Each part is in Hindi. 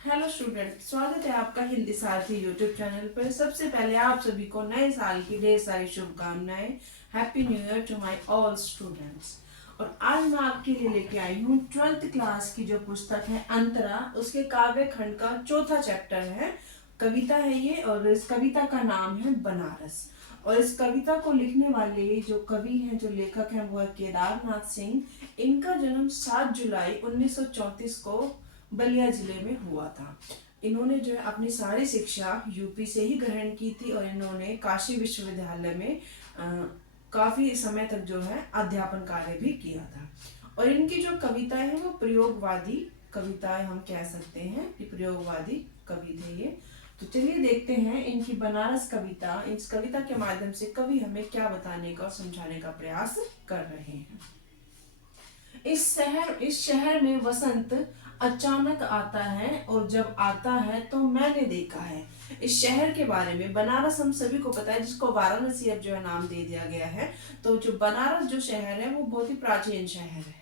हेलो स्टूडेंट, स्वागत है आपका हिंदी सारथी यूट्यूब चैनल पर। सबसे पहले आप सभी को नए साल की ढेर सारी शुभकामनाएं। Happy new year to my all students. और आज मैं आपके लिए लेके आई हूँ 12th क्लास की जो पुस्तक है अंतरा, उसके काव्य खंड का चौथा चैप्टर है। कविता है ये, और इस कविता का नाम है बनारस। और इस कविता को लिखने वाले जो कवि हैं, जो लेखक हैं, वो है केदारनाथ सिंह। इनका जन्म 7 जुलाई 1934 को बलिया जिले में हुआ था। इन्होंने जो है अपनी सारी शिक्षा यूपी से ही ग्रहण की थी, और इन्होंने काशी विश्वविद्यालय में काफी समय तक जो है अध्यापन कार्य भी किया था। और इनकी जो कविताएं हैं वो प्रयोगवादी कविताएं हम कह सकते हैं कि प्रयोगवादी कवि थे ये। तो चलिए देखते हैं इनकी बनारस कविता। इस कविता के माध्यम से कवि हमें क्या बताने का और समझाने का प्रयास कर रहे हैं। इस शहर में वसंत अचानक आता है, और जब आता है तो मैंने देखा है। इस शहर के बारे में, बनारस हम सभी को पता है, जिसको वाराणसी अब जो है नाम दे दिया गया है। तो जो बनारस जो शहर है वो बहुत ही प्राचीन शहर है,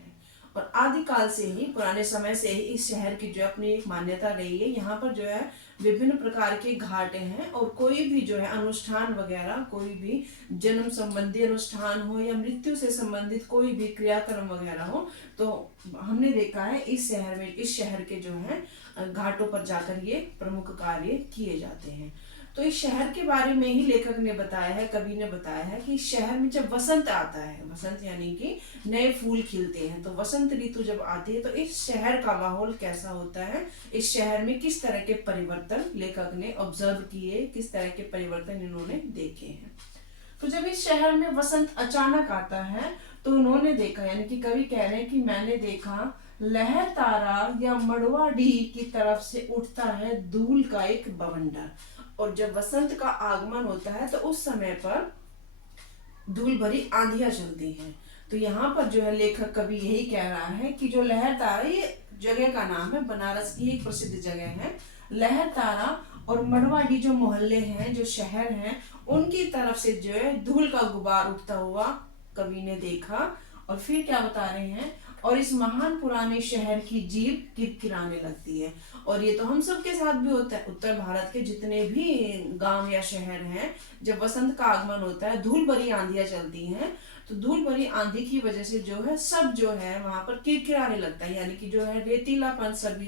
और आदिकाल से ही, पुराने समय से ही इस शहर की जो अपनी एक मान्यता रही है। यहाँ पर जो है विभिन्न प्रकार के घाटे हैं, और कोई भी जो है अनुष्ठान वगैरह, कोई भी जन्म संबंधी अनुष्ठान हो या मृत्यु से संबंधित कोई भी क्रियाक्रम वगैरह हो, तो हमने देखा है इस शहर में, इस शहर के जो है घाटों पर जाकर ये प्रमुख कार्य किए जाते हैं। तो इस शहर के बारे में ही लेखक ने बताया है, कवि ने बताया है कि इस शहर में जब वसंत आता है, वसंत यानी कि नए फूल खिलते हैं, तो वसंत ऋतु जब आती है तो इस शहर का माहौल कैसा होता है, इस शहर में किस तरह के परिवर्तन लेखक ने ऑब्जर्व किए, किस तरह के परिवर्तन इन्होंने देखे हैं। तो जब इस शहर में वसंत अचानक आता है तो उन्होंने देखा, यानी कि कवि कह रहे हैं कि मैंने देखा, लहर तारा या मड़वा डी की तरफ से उठता है धूल का एक बवंडर। और जब वसंत का आगमन होता है तो उस समय पर धूल भरी आंधियां चलती हैं। तो यहाँ पर जो है लेखक कवि यही कह रहा है कि जो लहर तारा, ये जगह का नाम है, बनारस की एक प्रसिद्ध जगह है। लहर तारा और मड़वाडी जो मोहल्ले हैं, जो शहर हैं, उनकी तरफ से जो है धूल का गुबार उठता हुआ कवि ने देखा। और फिर क्या बता रहे हैं, और इस महान पुराने शहर की जीभ किरकिराने लगती है। और ये तो हम सबके साथ भी होता है। उत्तर भारत के जितने भी गांव या शहर हैं, जब वसंत का आगमन होता है, धूल भरी आंधियां चलती हैं, तो धूल भरी आंधी की वजह से जो है सब जो है वहां पर किरकिराने लगता है, यानी कि जो है रेतीलापन सभी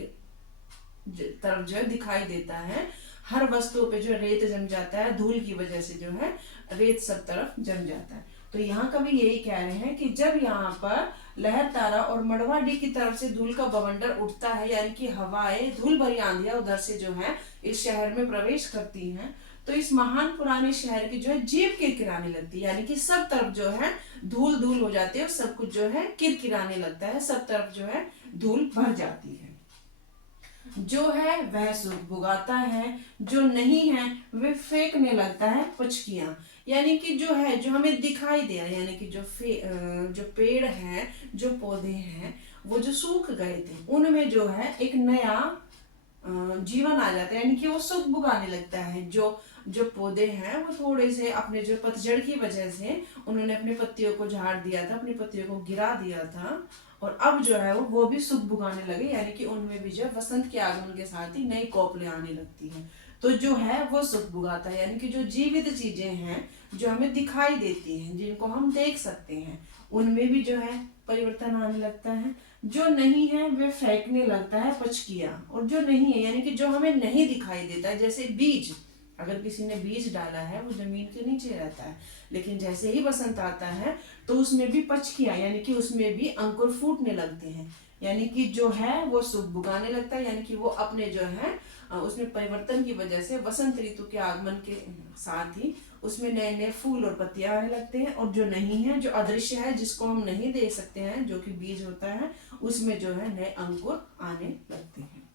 तरफ जो है दिखाई देता है। हर वस्तु पे जो रेत जम जाता है, धूल की वजह से जो है रेत सब तरफ जम जाता है। तो यहाँ कभी यही कह रहे हैं कि जब यहाँ पर लहर तारा और मड़वाडी की तरफ से धूल का बवंडर उठता है, यानी कि हवाएं, धूल भरी आंधियां उधर से जो है इस शहर में प्रवेश करती हैं, तो इस महान पुराने शहर की जो है जीभ किरकिराने लगती है, यानी कि सब तरफ जो है धूल धूल हो जाती है, और सब कुछ जो है किरकिराने लगता है, सब तरफ जो है धूल भर जाती है। जो है वह सुगबुगाता है, जो नहीं है वह फेंकने लगता है पचकियां। यानी कि जो है, जो हमें दिखाई दे रहा है, यानी कि जो पेड़ हैं, जो पौधे हैं, वो जो सूख गए थे, उनमें जो है एक नया जीवन आ जाता है, यानी कि वो सुगबुगाने लगता है। जो पौधे हैं वो थोड़े से अपने जो पतझड़ की वजह से उन्होंने अपने पत्तियों को झाड़ दिया था, अपनी पत्तियों को गिरा दिया था, और अब जो है वो भी सुगबुगाने लगे, यानी कि उनमें भी जो वसंत के आगमन के साथ ही नई कोपलें आने लगती हैं। तो जो है वो सुगबुगाता है, यानी कि जो जीवित चीजें हैं, जो हमें दिखाई देती हैं, जिनको हम देख सकते हैं, उनमें भी जो है परिवर्तन आने लगता है। जो नहीं है वे फेंकने लगता है पचकिया। और जो नहीं है, यानी कि जो हमें नहीं दिखाई देता है, जैसे बीज, अगर किसी ने बीज डाला है वो जमीन के नीचे रहता है, लेकिन जैसे ही बसंत आता है तो उसमें भी पचकियां, यानी कि उसमें भी अंकुर फूटने लगते हैं, यानी कि जो है वो सुगबुगाने लगता है, यानी कि वो अपने जो है उसमें परिवर्तन की वजह से वसंत ऋतु के आगमन के साथ ही उसमें नए नए फूल और पत्तियां आने लगते हैं। और जो नहीं है, जो अदृश्य है, जिसको हम नहीं देख सकते हैं, जो कि बीज होता है, उसमें जो है नए अंकुर आने लगते हैं।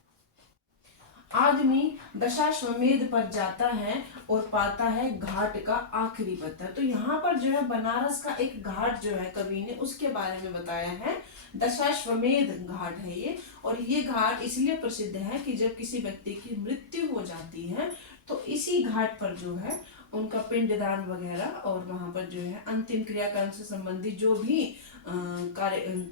आदमी दशाश्वमेध पर जाता है और पाता है घाट का आखिरी पत्थर। तो यहाँ पर जो है बनारस का एक घाट जो है कवि ने उसके बारे में बताया है। दशाश्वमेध घाट है ये, और ये घाट इसलिए प्रसिद्ध है कि जब किसी व्यक्ति की मृत्यु हो जाती है तो इसी घाट पर जो है उनका पिंडदान वगैरह, और वहां पर जो है अंतिम क्रियाक्रम से संबंधित जो भी कार्य,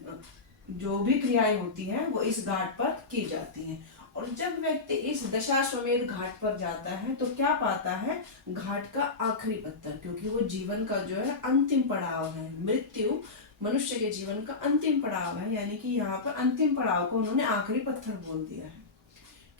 जो भी क्रियाएं होती हैं वो इस घाट पर की जाती हैं। और जब व्यक्ति इस दशाश्वमेध घाट पर जाता है तो क्या पाता है, घाट का आखिरी पत्थर, क्योंकि वो जीवन का जो है अंतिम पड़ाव है। मृत्यु मनुष्य के जीवन का अंतिम पड़ाव है, यानी कि यहाँ पर अंतिम पड़ाव को उन्होंने आखिरी पत्थर बोल दिया है।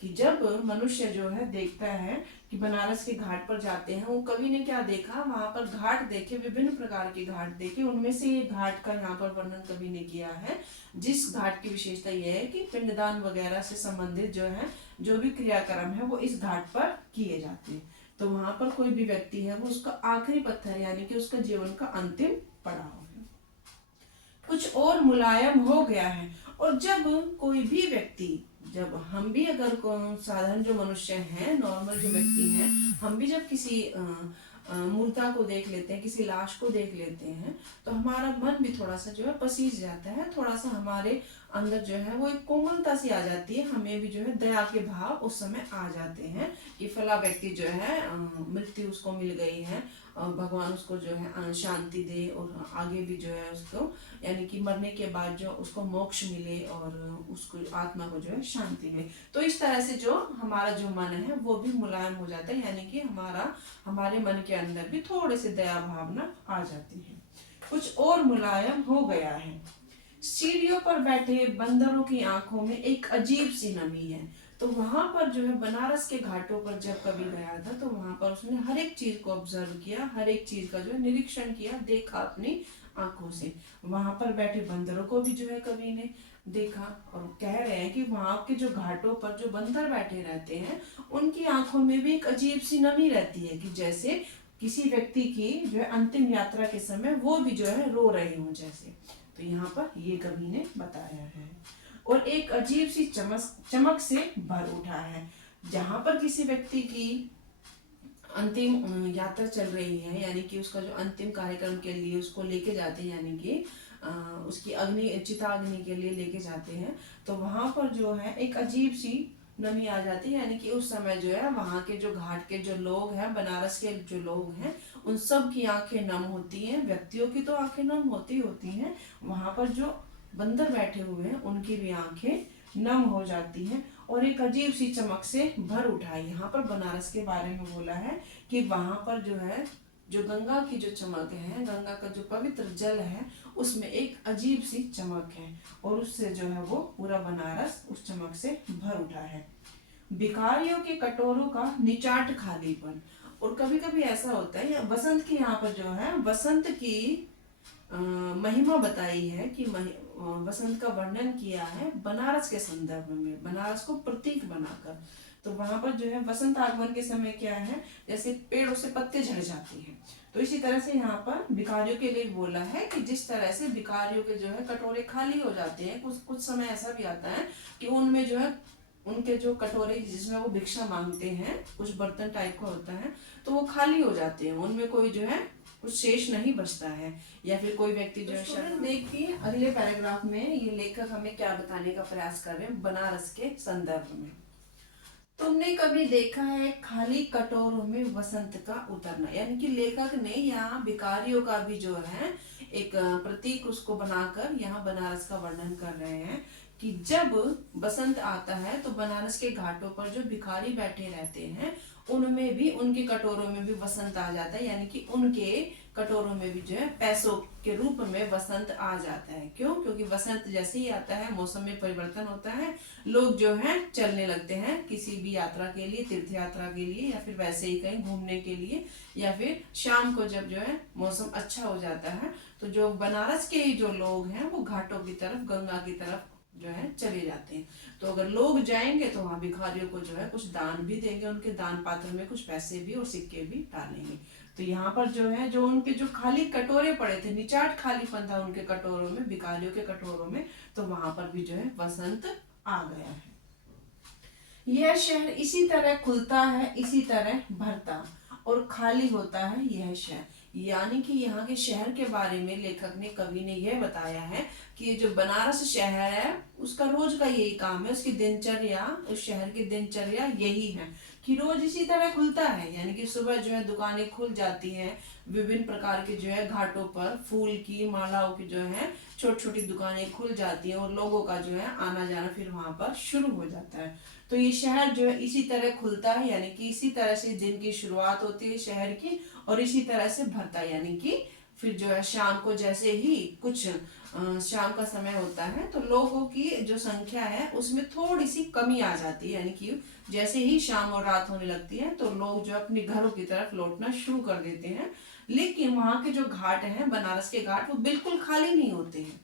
कि जब मनुष्य जो है देखता है कि बनारस के घाट पर जाते हैं, वो कवि ने क्या देखा, वहां पर घाट देखे, विभिन्न प्रकार के घाट देखे, उनमें से ये घाट का यहाँ पर वर्णन कवि ने किया है, जिस घाट की विशेषता यह है कि पिंडदान वगैरह से संबंधित जो है जो भी क्रियाक्रम है वो इस घाट पर किए जाते हैं। तो वहां पर कोई भी व्यक्ति है वो उसका आखिरी पत्थर यानी कि उसका जीवन का अंतिम पड़ाव है। कुछ और मुलायम हो गया है। और जब कोई भी व्यक्ति, जब हम भी अगर साधारण जो मनुष्य हैं, नॉर्मल जो व्यक्ति हैं, हम भी जब किसी मूर्ता को देख लेते हैं, किसी लाश को देख लेते हैं, तो हमारा मन भी थोड़ा सा जो है पसीज जाता है, थोड़ा सा हमारे अंदर जो है वो एक कोमलता सी आ जाती है, हमें भी जो है दया के भाव उस समय आ जाते हैं कि फला व्यक्ति जो है मृत्यु उसको मिल गई है, भगवान उसको जो है शांति दे और आगे भी जो है उसको, यानी कि मरने के बाद जो उसको मोक्ष मिले और उसको आत्मा को जो है शांति मिले। तो इस तरह से जो हमारा जो मन है वो भी मुलायम हो जाता है, यानी कि हमारे मन के अंदर भी थोड़े से दया भावना आ जाती है। कुछ और मुलायम हो गया है। सीढ़ियों पर बैठे बंदरों की आंखों में एक अजीब सी नमी है। तो वहां पर जो है बनारस के घाटों पर जब कभी गया था तो वहां पर उसने हर एक चीज को ऑब्जर्व किया, हर एक चीज का जो है निरीक्षण किया, देखा अपनी आंखों से। वहां पर बैठे बंदरों को भी जो है कवि ने देखा और कह रहे हैं कि वहां के जो घाटों पर जो बंदर बैठे रहते हैं उनकी आंखों में भी एक अजीब सी नमी रहती है, कि जैसे किसी व्यक्ति की जो है अंतिम यात्रा के समय वो भी जो है रो रहे हों जैसे। तो यहाँ पर ये कवि ने बताया है। और एक अजीब सी चमक से भर उठा है। जहां पर किसी व्यक्ति की अंतिम यात्रा चल रही है, यानी कि उसका जो अंतिम कार्यक्रम के लिए उसको लेके जाते हैं, यानी कि उसकी चिताग्नि के लिए लेके जाते हैं, तो वहां पर जो है एक अजीब सी नमी आ जाती है, यानी कि उस समय जो है वहां के जो घाट के जो लोग हैं, बनारस के जो लोग हैं, उन सब की आंखें नम होती हैं। व्यक्तियों की तो आंखें नम होती हैं, वहां पर जो बंदर बैठे हुए हैं उनकी भी आंखें नम हो जाती हैं और एक अजीब सी चमक से भर उठा है। यहाँ पर बनारस के बारे में बोला है कि वहां पर जो है जो गंगा की जो चमक है, गंगा का जो पवित्र जल है, उसमें एक अजीब सी चमक है और उससे जो है वो पूरा बनारस उस चमक से भर उठा है। भिखारियों के कटोरों का निचाट खालीपन। और कभी कभी ऐसा होता है, बसंत की यहाँ पर जो है वसंत की महिमा बताई है कि वसंत का वर्णन किया है बनारस के संदर्भ में, बनारस को प्रतीक बनाकर। तो वहां पर जो है वसंत आगमन के समय क्या है, जैसे पेड़ों से पत्ते झड़ जाते हैं, तो इसी तरह से यहाँ पर भिखारियों के लिए बोला है कि जिस तरह से भिखारियों के जो है कटोरे खाली हो जाते हैं, कुछ समय ऐसा भी आता है कि उनमें जो है उनके जो कटोरे जिसमें वो भिक्षा मांगते हैं, कुछ बर्तन टाइप का होता है, तो वो खाली हो जाते हैं, उनमें कोई जो है कुछ शेष नहीं बचता है, या फिर कोई व्यक्ति जो है। देखिए अगले पैराग्राफ में ये लेखक हमें क्या बताने का प्रयास कर रहे हैं बनारस के संदर्भ में। तुमने कभी देखा है खाली कटोरों में वसंत का उतरना, यानी कि लेखक ने यहाँ भिखारियों का भी जो है एक प्रतीक उसको बनाकर यहाँ बनारस का वर्णन कर रहे हैं कि जब बसंत आता है तो बनारस के घाटों पर जो भिखारी बैठे रहते हैं उनमें भी, उनके कटोरों में भी वसंत आ जाता है, यानी कि उनके कटोरों में भी जो है पैसों के रूप में वसंत आ जाता है। क्यों? क्योंकि वसंत जैसे ही आता है मौसम में परिवर्तन होता है, लोग जो है चलने लगते हैं किसी भी यात्रा के लिए, तीर्थ यात्रा के लिए, या फिर वैसे ही कहीं घूमने के लिए, या फिर शाम को जब जो है मौसम अच्छा हो जाता है तो जो बनारस के जो लोग हैं वो घाटों की तरफ, गंगा की तरफ जो है चले जाते हैं। तो अगर लोग जाएंगे तो वहां भिखारियों को जो है कुछ दान भी देंगे, उनके दान पात्र में कुछ पैसे भी और सिक्के भी डालेंगे। तो यहाँ पर जो है जो उनके जो खाली कटोरे पड़े थे, निचाट खालीपन था उनके कटोरों में, भिखारियों के कटोरों में, तो वहां पर भी जो है वसंत आ गया है। यह शहर इसी तरह खुलता है, इसी तरह भरता और खाली होता है यह शहर। यानी कि यहाँ के शहर के बारे में लेखक ने, कवि ने यह बताया है कि जो बनारस शहर है उसका रोज का यही काम है, उसकी दिनचर्या, उस शहर की दिनचर्या यही है कि रोज इसी तरह खुलता है। यानी कि सुबह जो है दुकानें खुल जाती हैं, विभिन्न प्रकार के जो है घाटों पर फूल की मालाओं की जो है छोटी छोटी दुकानें खुल जाती हैं और लोगों का जो है आना जाना फिर वहां पर शुरू हो जाता है। तो ये शहर जो है इसी तरह खुलता है, यानी कि इसी तरह से दिन की शुरुआत होती है शहर की, और इसी तरह से भरता है। यानी कि फिर जो है शाम को जैसे ही कुछ शाम का समय होता है तो लोगों की जो संख्या है उसमें थोड़ी सी कमी आ जाती है। यानी कि जैसे ही शाम और रात होने लगती है तो लोग जो अपने घरों की तरफ लौटना शुरू कर देते हैं। लेकिन वहां के जो घाट हैं, बनारस के घाट, वो बिल्कुल खाली नहीं होते हैं,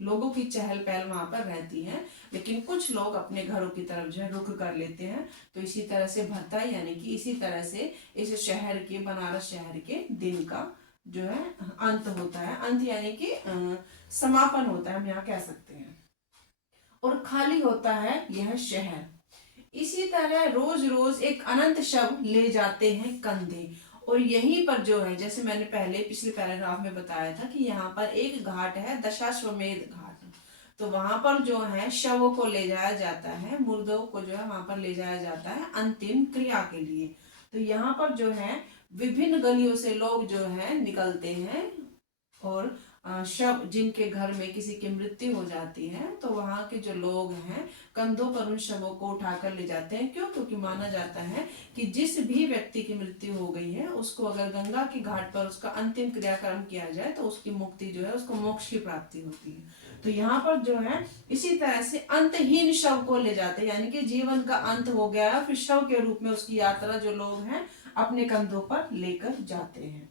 लोगों की चहल पहल वहां पर रहती है। लेकिन कुछ लोग अपने घरों की तरफ जो है रुख कर लेते हैं। तो इसी तरह से भरता है, यानी कि इसी तरह से इस शहर के, बनारस शहर के दिन का जो है अंत होता है। अंत यानी कि समापन होता है, हम यहाँ कह सकते हैं। और खाली होता है यह शहर। इसी तरह रोज रोज एक अनंत शव ले जाते हैं कंधे। और यहीं पर जो है, जैसे मैंने पहले पिछले पैराग्राफ में बताया था कि यहाँ पर एक घाट है दशाश्वमेध घाट, तो वहां पर जो है शवों को ले जाया जाता है, मुर्दों को जो है वहां पर ले जाया जाता है अंतिम क्रिया के लिए। तो यहाँ पर जो है विभिन्न गलियों से लोग जो है निकलते हैं, और शव, जिनके घर में किसी की मृत्यु हो जाती है तो वहां के जो लोग हैं कंधों पर उन शवों को उठाकर ले जाते हैं। क्यों? क्योंकि माना जाता है कि जिस भी व्यक्ति की मृत्यु हो गई है उसको अगर गंगा की घाट पर उसका अंतिम क्रियाक्रम किया जाए तो उसकी मुक्ति जो है, उसको मोक्ष की प्राप्ति होती है। तो यहाँ पर जो है इसी तरह से अंतहीन शव को ले जाते हैं, यानी कि जीवन का अंत हो गया, फिर शव के रूप में उसकी यात्रा जो लोग हैं अपने कंधों पर लेकर जाते हैं।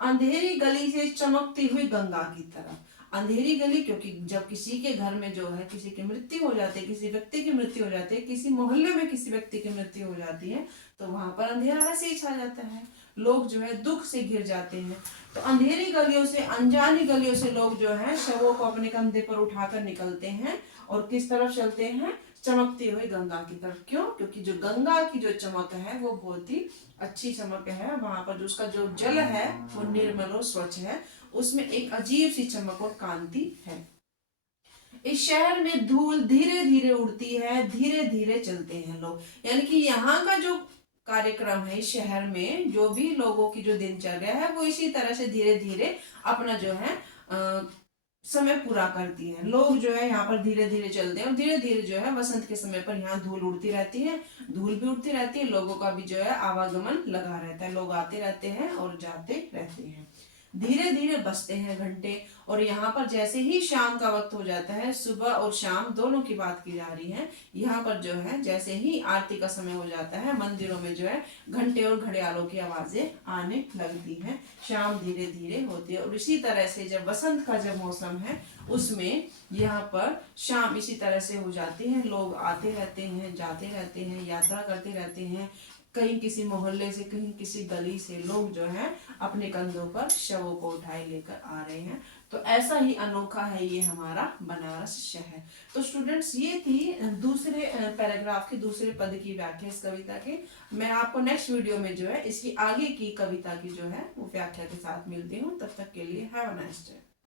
अंधेरी गली से चमकती हुई गंगा की तरफ। अंधेरी गली, क्योंकि जब किसी के घर में जो है किसी की मृत्यु हो जाती है, किसी व्यक्ति की मृत्यु हो जाती है, किसी मोहल्ले में किसी व्यक्ति की मृत्यु हो जाती है, तो वहां पर अंधेरा वैसे ही छा जाता है, लोग जो है दुख से घिर जाते हैं। तो अंधेरी गलियों से, अनजानी गलियों से लोग जो है शवों को अपने कंधे पर उठाकर निकलते हैं और किस तरफ चलते हैं? चमकती हुई गंगा की तरफ। क्यों? क्योंकि जो गंगा की जो चमक है वो बहुत ही अच्छी चमक है। वहां पर जो उसका जो जल है वो निर्मल और स्वच्छ है, उसमें एक अजीब सी चमक और कांति है। इस शहर में धूल धीरे धीरे उड़ती है, धीरे धीरे चलते हैं लोग। यानी कि यहाँ का जो कार्यक्रम है इस शहर में, जो भी लोगों की जो दिनचर्या है वो इसी तरह से धीरे धीरे अपना जो है समय पूरा करती है। लोग जो है यहाँ पर धीरे धीरे चलते हैं और धीरे धीरे जो है वसंत के समय पर यहाँ धूल उड़ती रहती है, धूल भी उड़ती रहती है, लोगों का भी जो है आवागमन लगा रहता है, लोग आते रहते हैं और जाते रहते हैं। धीरे धीरे बजते हैं घंटे, और यहाँ पर जैसे ही शाम का वक्त हो जाता है, सुबह और शाम दोनों की बात की जा रही है, यहाँ पर जो है जैसे ही आरती का समय हो जाता है मंदिरों में जो है घंटे और घड़ियालों की आवाजें आने लगती हैं, शाम धीरे धीरे होती है। और इसी तरह से जब बसंत का जब मौसम है उसमें यहाँ पर शाम इसी तरह से हो जाती है, लोग आते रहते हैं, जाते रहते हैं, यात्रा करते रहते हैं, कहीं किसी मोहल्ले से, कहीं किसी गली से लोग जो है अपने कंधों पर शवों को उठाए लेकर आ रहे हैं। तो ऐसा ही अनोखा है ये हमारा बनारस शहर। तो स्टूडेंट्स, ये थी दूसरे पैराग्राफ के दूसरे पद की व्याख्या इस कविता के। मैं आपको नेक्स्ट वीडियो में जो है इसकी आगे की कविता की जो है वो व्याख्या के साथ मिलती हूँ। तब तक के लिए हैव अ नाइस डे।